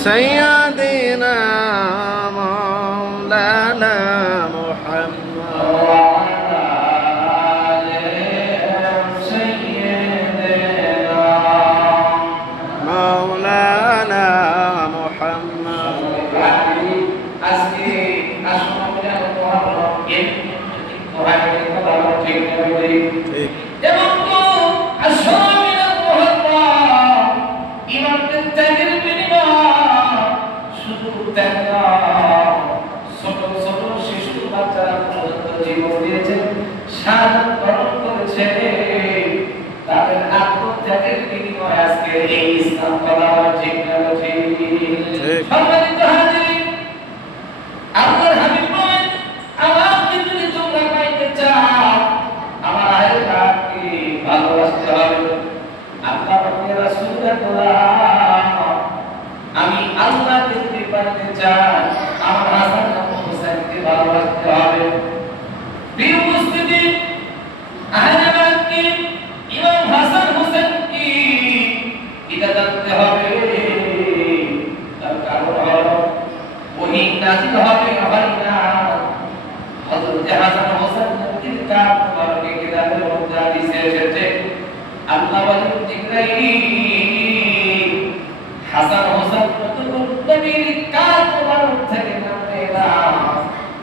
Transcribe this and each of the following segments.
سيدنا مولانا محمد مولانا محمد তাদের আত্মত্যাগের বিনিময়ে আজকে এই ইসলাম করা ঠিক না ঠিক? সম্মানিত হাজির, আল্লাহর হাবিব বলেন, আমাকে যদি তোমরা পাইতে চাও, আমার আয়াতকে ভালোবাসতে হবে। আল্লাহ পাকের রাসূলুল্লাহ, আমি আল্লাহকে যদি পাইতে চাই, আমার হাসান এবং হুসাইনকে ভালোবাসতে হবে। প্রিয় উপস্থিতি, আহলাবাদকে ইমাম হাসান হুসাইন কি এটা জানতে হবে। তার কারণ হলো ওহী নাযিল হবে হয় না হযরত হাসান হুসাইনের কিতাব মুবারকে কিতাবের মধ্যে হাদিসে এসেছে, আল্লাহ বলেন জিবরাইল হাসান হুসাইন যতক্ষণ নবীর কাজ মুবারক থেকে নামবে না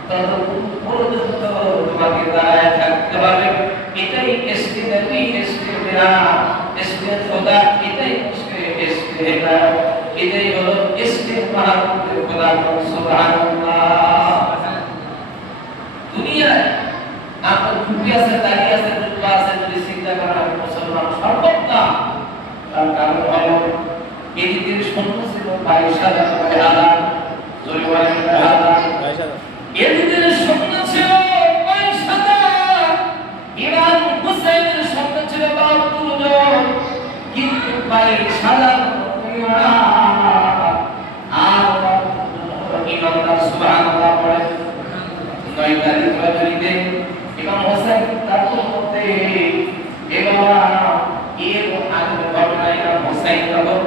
ততক্ষণ পর্যন্ত তোমাকে দাঁড়ায় থাকতে হবে। এটাই ইশকে নবী, ইশকে মেরা, ইশকে খোদা, এটাই ইশকে হেদায়েত, এটাই হলো ইশকে মাহবুবে খোদা। সুবহানাল্লাহ। দুনিয়ায় আমরা টুপি আছে, দাড়ি আছে, জুব্বা আছে, যদি চিন্তা করা মুসলমান সর্বদা, তার কারণ হলো এদিকের সৈন্য ছিল 22,000 হাজার, জোরে বলেন 22,000। এদিকের সৈন্য ছিল 22,000, ইমাম হুসাইনের সৈন্য ছিল 72 জন, কিন্তু 22,000 ইমামদার সুবহানাল্লাহ পড়ে। 9 তারিখ রজনীতে ইমাম হুসাইন তার মধ্যে এর আগের ঘটনা, ইমাম হুসাইন যখন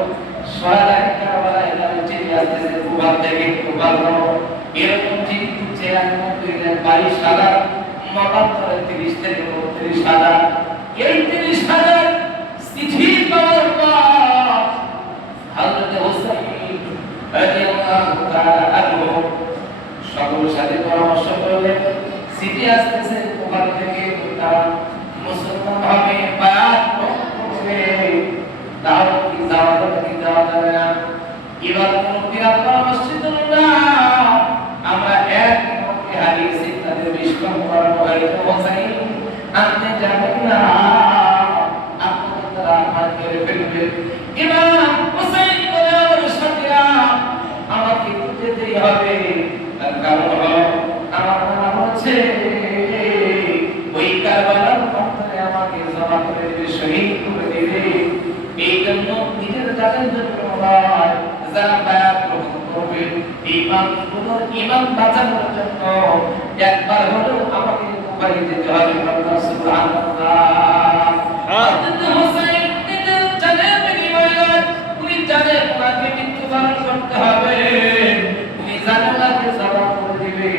সোহাদায়ে কারবালায় চিঠি আসতেছে কুফা থেকে, কুফার এরকম চিঠি দিচ্ছে, আমি 22,000 মতান্তরে 30 থেকে 32,000। এই 30,000 চিঠি পাওয়ার পর হযরত হুসাইন রাদিয়াল্লাহু তাআলা আনহু সকলের সাথে পরামর্শ করলেন, চিঠি আসতেছে কুফা থেকে, তারা মুসলমান হবে, বায়াত করবে, দাওয়াত কি দেওয়া যাবে না। এবার মুরব্বিরা পরামর্শ দিলেন, না আমরা এক ইমামকে হারিয়েছি, তাদের বিষ্কম করানো হয়তো হুসাইন আপনি যাবেন না, আপনাদের তারা আমাকে ফেলবে। ইমাম হুসাইন বলে, আমার সাথীরা আমাকে যেতেই হবে, তার কারণ হলো আমার নাম হচ্ছে ওই কারবালার প্রান্তরে আমাকে জমা করে দিবে, শহীদ করে দিবে। এই জন্য নিজের জানের জন্য নয়, যারা বায়াত গ্রহণ করবে ইমান বাঁচানোর জন্য একবার হলেও আমাকে কুফায় যেতে হবে। সুবহানাল্লাহ। হযরত হুসাইন নিজের জানের বিনিময়ে উনি জানে ওনাকে মৃত্যুবরণ করতে হবে, উনি জানে ওনাকে জমা করে দিবে,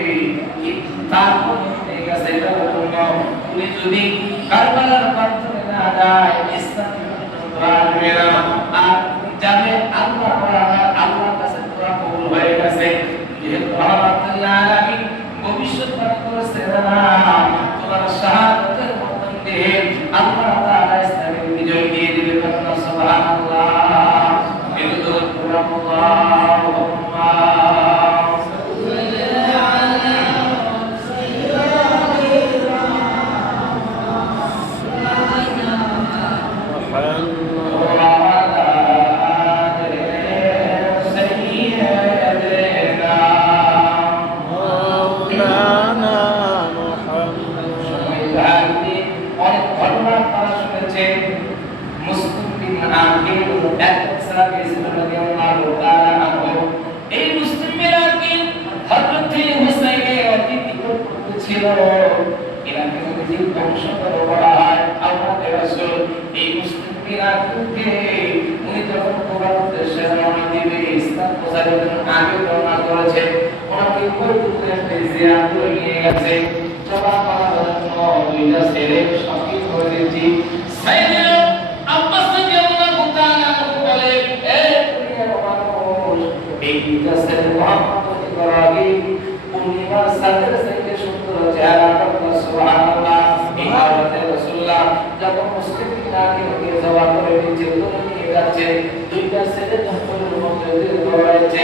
কিন্তু তারপরে ঠিক আছে, এটা জন্য উনি যদি কারবালার প্রান্তরে না যায়, ইসলাম আসবে না। আর জানে আল্লাহর কাছে দোয়া কবুল হয়ে গেছে, যেহেতু রহমাতুল আলামিন ভবিষ্যৎবাণী করেছেন, তোমার শাহাদাতের মতন দিয়ে আল্লাহ তাআলা ইসলামের বিজয় দিয়ে দিবে। সুবহানাল্লাহ। এগুলো আল্লাহুম্মা ছিল, এরাকে যদি ধ্বংস করা হয়, আল্লাহর রাসূল এই মুসলিম বিরাটকে উনি যখন কোরআন উদ্দেশ্যে রওনা দিবে, ইসলাম পৌঁছানোর জন্য আগে রওনা করেছে ওনাকে পরিপূর্ণ জিয়ারত করে নিয়ে গেছে জবাব করার জন্য দুইটা ছেলে শহীদ হয়ে গেছে সাইয়েদনা আব্বাস রাদিয়াল্লাহু তাআলা বলে এ দুনিয়ার মানুষ এই দুইটা ছেলে মুহাম্মদ ইব্রাহিম পূর্ণিমার সাদের সাইতে সুন্দর চেহারা সুবহানাল্লাহ এই আওয়াজে রাসূলুল্লাহ যখন মুসলিমকে নিয়ে যাওয়া করে নিচে নিয়ে যাচ্ছে দুইটা ছেলে জঙ্গলের মধ্যে দিয়ে দৌড়াচ্ছে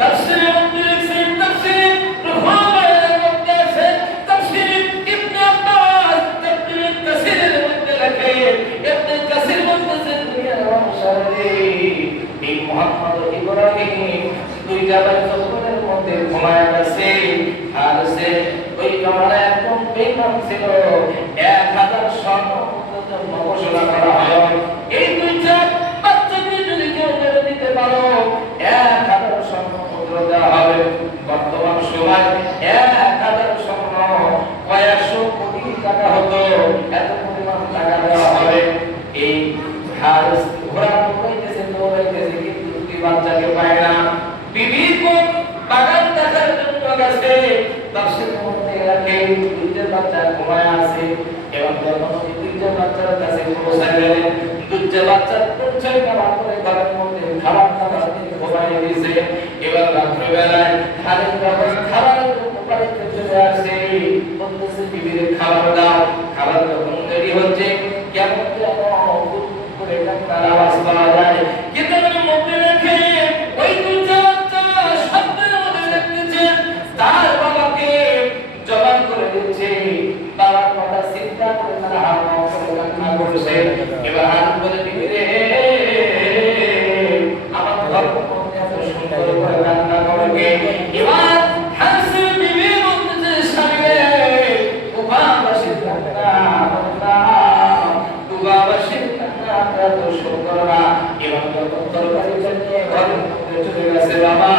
তাফসীরের মধ্যে লিখছেন তাফসীর রুহানের মধ্যে আছে তাফসীর ইবনে আব্বাস তাফসীর কাসিরের মধ্যে লেখে ইবনে কাসির বলতেছে দুনিয়ার অনুসারে এই মুহাম্মদ ইব্রাহিম দুই জায়গায় জঙ্গলের মধ্যে ঘুমায় গেছে আর সে ওই জমানায় একদম বেঈমান ছিল 1000 স্বর্ণ জন্য ঘোষণা করা হয় এই দুইটা বাচ্চাকে যদি কেউ মেরে দিতে পারো 1000 স্বর্ণ মুদ্রা দেওয়া হবে বর্তমান সময় 1000 স্বর্ণ কয়েকশো কোটি টাকা হতো এত পরিমাণ টাকা দেওয়া হবে এই হারিস ঘোড়া কইতেছে দৌড়াইতেছে কিন্তু দুই বাচ্চাকে পায় না বিবি কোন বাগান দেখার জন্য গেছে তাফসীর মধ্যে রাখে দুইটা বাচ্চা ঘুমায় আছে এবং যখন দুইটা বাচ্চার কাছে পৌঁছালেন দুইটা বাচ্চা পৌঁছায় যাওয়ার পরে ঘরের মধ্যে খাবার দাবার দিয়ে ঘুমায় দিয়েছে এবার রাত্রিবেলায় খালি খাবারের জন্য বাড়িতে চলে আসে বলতেছে বিবির খাবার দাও খাবার যখন রেডি হচ্ছে কেমন যেন করে ডাক্তার আওয়াজ পাওয়া যায় কিন্তু আমি মধ্যে রেখে ওই দুইটা বাচ্চা শব্দের মধ্যে দেখতেছে তার বাবাকে জবান করে দিচ্ছে বাবার কথা চিন্তা করে তারা হাত করে কান্না করছে এবার হাত বলে দিবি রে আমার ধর্ম মধ্যে এত সুন্দর করে কান্না করবে এবার হাসি বিবি বলতেছে স্বামী রে কুবাবাসীর কান্না কুবাবাসীর কান্না এত সুন্দর না এবার যখন তরকারি নিয়ে ঘরের মধ্যে চলে গেছে বাবা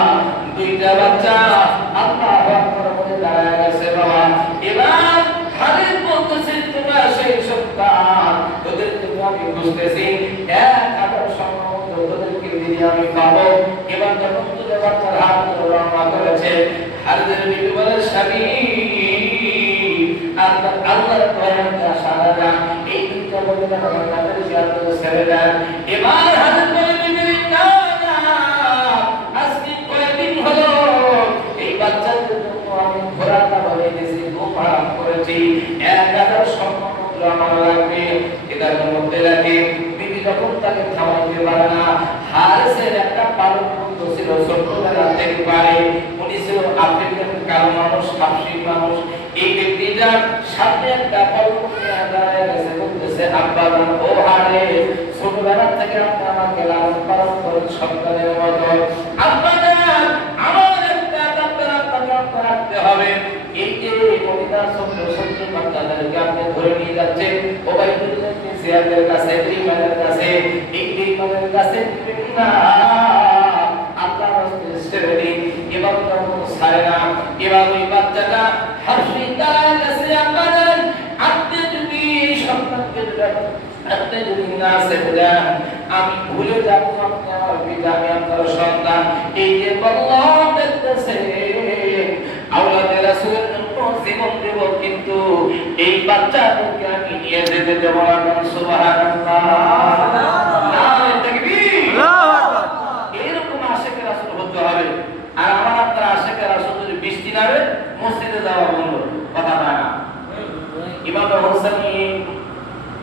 দুইটা বাচ্চা আল্লাহু আকবার বলে দাঁড়ায় গেছে বাবা এবার হারিস বলতেছে তোমরা সেই সন্তান তোদেরকে আমি খুঁজতেছি 1000 স্বর্ণ তোদেরকে দিয়ে আমি পাবো এবার যখন দুইটা বাচ্চার হাত ধরে রওনা করেছে হারিসের বিবি বলে স্বামী আল্লাহর দয়া সারা দেন এই দুইটা বলে তাদের জিয়ারত ছেড়ে দেন এবার হারিস বলে বিবি না আজকে কয়েকদিন হলো এই বাচ্চাদের জন্য আমি ঘোড়াটা বানিয়েছি ঘুম হারাম করেছি 1000 স্বর্ণ মুদ্রা আমার লাগবে এটার মধ্যে রাখে বিবি যখন তাকে থামাইতে পারে না হারিসের একটা পালক পুত্র ছিল ছোটবেলা থেকে পারে উনি ছিল আফ্রিকান কালো মানুষ হাবশী মানুষ এই ব্যক্তিটার সামনে একটা পালক নিয়ে দাঁড়ায় গেছে বলতেছে আব্বা ও হারিস ছোটবেলা থেকে আপনি আমাকে লালন পালন করেন সন্তানের মতো আব্বা আমার একটা ব্যাপার আপনাকে রাখতে হবে এই যে মদিনা সত্য সত্য বাচ্চাদেরকে আপনি ধরে নিয়ে যাচ্ছেন ওবাইদুল্লাহ বিন জিয়াদের কাছে ইমানের কাছে এই ইমানের কাছে না আল্লাহ রাসূল ছেড়ে দিন এবার যখন ছাড়ে না এবার ওই বাচ্চাটা হাসি তার কাছে আমাদের আপনি যদি সন্তানকে আপনি যদি না ছেড়ে দেন আমি ভুলে যাব আপনি আমার পিতা আমি আপনার সন্তান এই যে বললাম দেখতেছে আওলাদে রাসূলের জন্য জীবন দেব কিন্তু এই বাচ্চাদেরকে আমি নিয়ে যেতে দেব না সুবহানাল্লাহ নারে তাকবীর আল্লাহু আকবার এরকম আশিকে রাসূল হতে হবে আর আমার আপনার আশিকে রাসূল যদি 20 দিন আগে মসজিদে যাওয়া বন্ধ কথা না ইমাম হোসেনি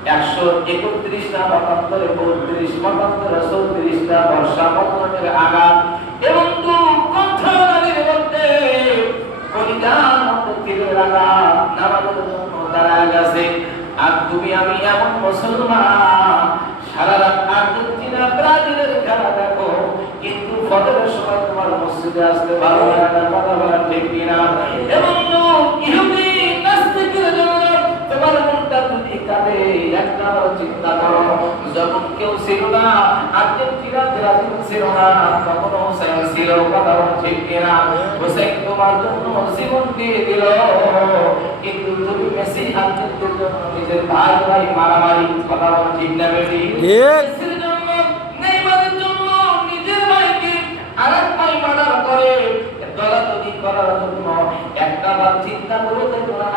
131টা মতান্তরে 32 মতান্তরে 34টা বর্ষা মতান্তরে আঘাত এবং কণ্ঠনালীর মধ্যে কলিজার মধ্যে তীরের আঘাত নামাজের জন্য দাঁড়ায় গেছে আর তুমি আমি এমন মুসলমান সারা রাত আর্জেন্টিনা ব্রাজিলের খেলা দেখো কিন্তু ফজরের সময় তোমার মসজিদে আসতে ভালো লাগে না কথা বলা ঠিক কিনা এবং ইহুদি নাস্তিকের জন্য তোমার মনটা যদি কাঁদে একটা চিন্তা করো যখন কেউ ছিল না আর্জেন্টিনা ব্রাজিল ছিল না তখন হোসেন ছিল কথা বলা ঠিক কিনা হোসেন তোমার জন্য জীবন দিয়ে দিল কিন্তু তুমি মেসি আর্জেন্টিনার জন্য নিজের ভাই ভাই মারামারি কথা বলা ঠিক না বেটি মেসির জন্য নেইমারের জন্য নিজের ভাইকে আরেক ভাই করার জন্য একটা বার চিন্তা করে দেখো না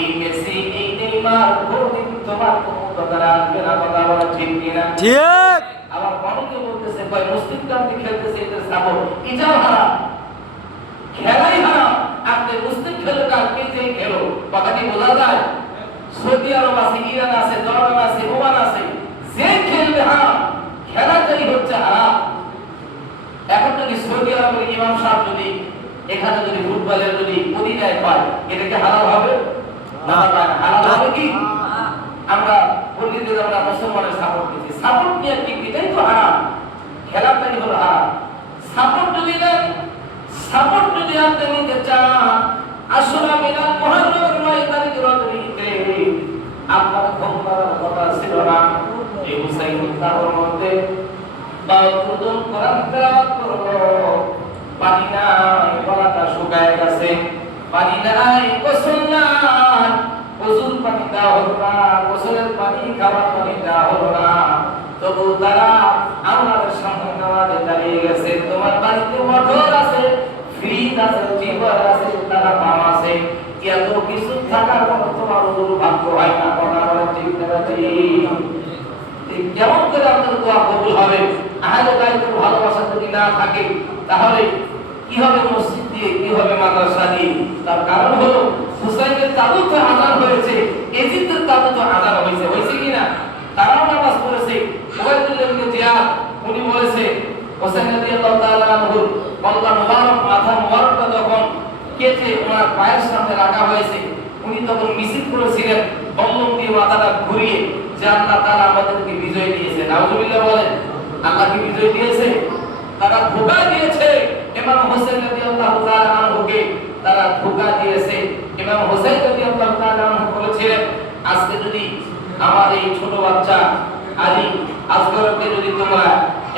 এই মেসি এই নেইমার কোনদিন তোমার কোনো কথা রাখবে না, কথা বলা ঠিক কিনা? ঠিক। আবার অনেকে বলতেছে কয় মুসলিম কান্ট্রি খেলতেছে এটা সাপোর্ট, এটাও হারাম, খেলাই হারাম। আপনি মুসলিম খেলো কালকে যে খেলো, কথাটি বোঝা যায়? সৌদি আরব আছে, ইরান আছে, জর্ডান আছে, ওমান আছে, যে খেলবে হারাম, খেলাটাই হচ্ছে হারাম। এখন যদি সৌদি আরবের ইমাম সাহেব যদি এখানে যদি ফুটবলের যদি অধিনায়ক হয়, এটা কি হারাম হবে? না, হারাম হবে কি? আমরা বলি যে আমরা মুসলমানের সাপোর্ট দিচ্ছি, সাপোর্ট নিয়ে কি এটাই তো হারাম, খেলাটাই হলো হারাম। সাপোর্ট যদি নেন, সাপোর্ট যদি আপনি নিতে চান, আসলে মিলাদ মুহররমের 9 তারিখ রাত্রিতে আপনার ঘুম পাড়ার কথা ছিল না, এই হুসাইন তার মধ্যে বাউতুল কোরআন তেলাওয়াত করলো, পানি নাই, গলাটা শুকায় গেছে, পানি নাই, গোসল নাই, গোসল পানি দেওয়া হলো না, গোসলের পানি খাবার পানি দেওয়া হলো না, তবু তারা আমাদের সামনে নামাজে দাঁড়িয়ে গেছে। তোমার বাড়িতে মোটর আছে, ফ্রিজ আছে, টিউবওয়েল আছে, তারা পাম্প আছে, এত কিছু থাকার পর তোমার দুর্ভাগ্য হয় না, কথা বলা ঠিক না? ঠিক কেমন করে আপনার দোয়া কবুল হবে? আহলে বাইতের ভালোবাসা যদি না থাকে তাহলে কি হবে মসজিদ দিয়ে, কি হবে মাদ্রাসা দিয়ে? তার কারণ হলো হুসাইনের তাবুতে আযান হয়েছে, এজিদের তাবুতে আযান হয়েছে, হয়েছে কি না? তারাও নামাজ পড়েছে। ওবাইদুল্লাহ ইবনে জিয়াদ উনি বলেছে হুসাইন রাদিয়াল্লাহু তাআলা আনহু কল্লা মুবারক, মাথা মুবারকটা যখন কেটে ওনার পায়ের সামনে রাখা হয়েছে, উনি তখন মিছিল করেছিলেন বল্লম দিয়ে মাথাটা ঘুরিয়ে যে আল্লাহ তাআলা আমাদেরকে বিজয় দিয়েছে। নাউজুবিল্লাহ বলেন, আল্লাহ কি বিজয় দিয়েছে? তারা ধোঁকা দিয়েছে ইমাম হোসেন রাদিয়াল্লাহু তাআলা আনহুকে, তারা ধোঁকা দিয়েছে। ইমাম হোসেন রাদিয়াল্লাহু তাআলা আনহু বলেছিলেন, আজকে যদি আমার এই ছোট বাচ্চা আলী আসগরকে যদি তোমরা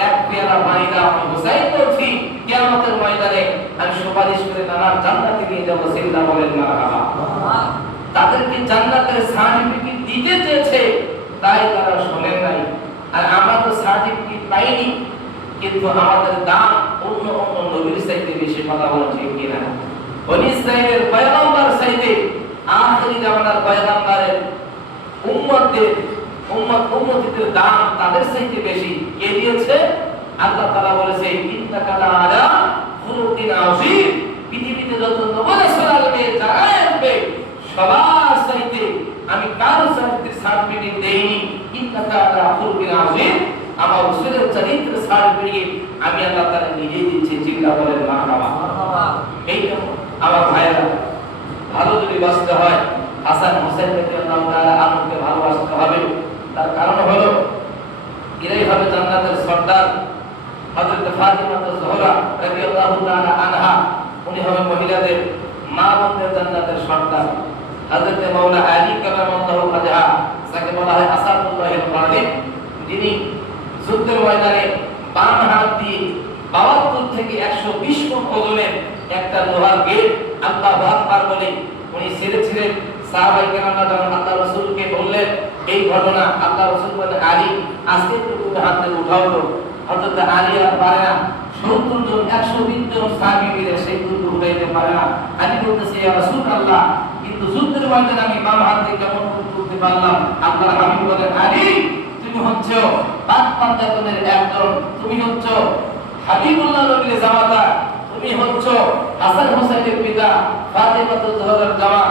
এক পেয়ালা পানি দাও, আমি হোসেন বলছি কিয়ামতের ময়দানে আমি সুপারিশ করে নানার জান্নাতে নিয়ে যাব। সিল্লাহ বলেন মারহাবা। তাদেরকে জান্নাতের সার্টিফিকেট দিতে চেয়েছে, তাই তারা শোনেন নাই। আর আমরা তো সার্টিফিকেট পাইনি, কিন্তু আমাদের দাম অন্য অন্য নবীর চাইতে বেশি, কথা বলা ঠিক কিনা? বনি ইসরাইলের পয়গম্বর চাইতে আখিরি জামানার পয়গম্বরের উম্মতের দাম তাদের চাইতে বেশি। কে দিয়েছে? আল্লাহ তাআলা বলেছে ইন্নাকা লাআলা খুলুকিন আযীম। পৃথিবীতে যত নবী রাসূল আসবে, যারা আসবে, সবার চাইতে আমি কারো চাইতে সার্টিফিকেট দেইনি। ইন্নাকা লাআলা খুলুকিন আযীম, আমার রাসূলের চরিত্রের সার্টিফিকেট আমি আল্লাহ তাআলা নিজেই দিচ্ছি। চিল্লা বলেন মারহাবা। এই আমার ভাইরা, ভালো যদি বাঁচতে হয় হাসান হোসেন রাদিয়াল্লাহু তাআলা আনহুকে ভালোবাসতে হবে। তার কারণ হলো এরাই হবে জান্নাতের সর্দার। হযরত ফাতিমা জোহরা রাদিয়াল্লাহু তাআলা আনহা, উনি হবে মহিলাদের মা বোনদের জান্নাতের সর্দার। হযরত মাওলা আলী কারামাল্লাহু ওয়াজহা, যাকে বলা হয় আসাদুল্লাহিল গালিব, যিনি যুদ্ধের ময়দানে বাম হাত দিয়ে ৭২ থেকে ১২০ ফুট ওজনের একটা লোহার গেট আল্লাহু আকবার বলে উনি ছেড়েছিলেন। সাহাবায়ে কেরামরা যখন আল্লাহ রাসূলকে বললেন এই ঘটনা, আল্লাহ রাসূল বলেন আলী আজকে তুমি হাত দিয়ে উঠাও তো। হযরত আলী আর পারে না, ৭০ জন ১২০ জন সাহাবী মিলে সেই দুর্গ উঠাইতে পারে না। আলী বলতেছে ইয়া রাসূলুল্লাহ, কিন্তু যুদ্ধের ময়দানে আমি বাম হাত দিয়ে কেমন করতে পারলাম? আল্লাহর হাবিব বলেন আলী তুমি হচ্ছো পাক পাঞ্জাতনের একজন, তুমি হচ্ছো হাবিবুল্লাহ নবীর জামাতা, তুমি হচ্ছো হাসান হোসেনের পিতা, ফাতিমা জোহরার জামা,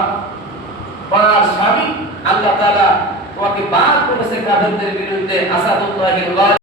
ওনার স্বামী। আল্লাহ তাআলা তোমাকে বার করেছে কাফেরদের বিরুদ্ধে। আসাদুল্লাহিল গালিব।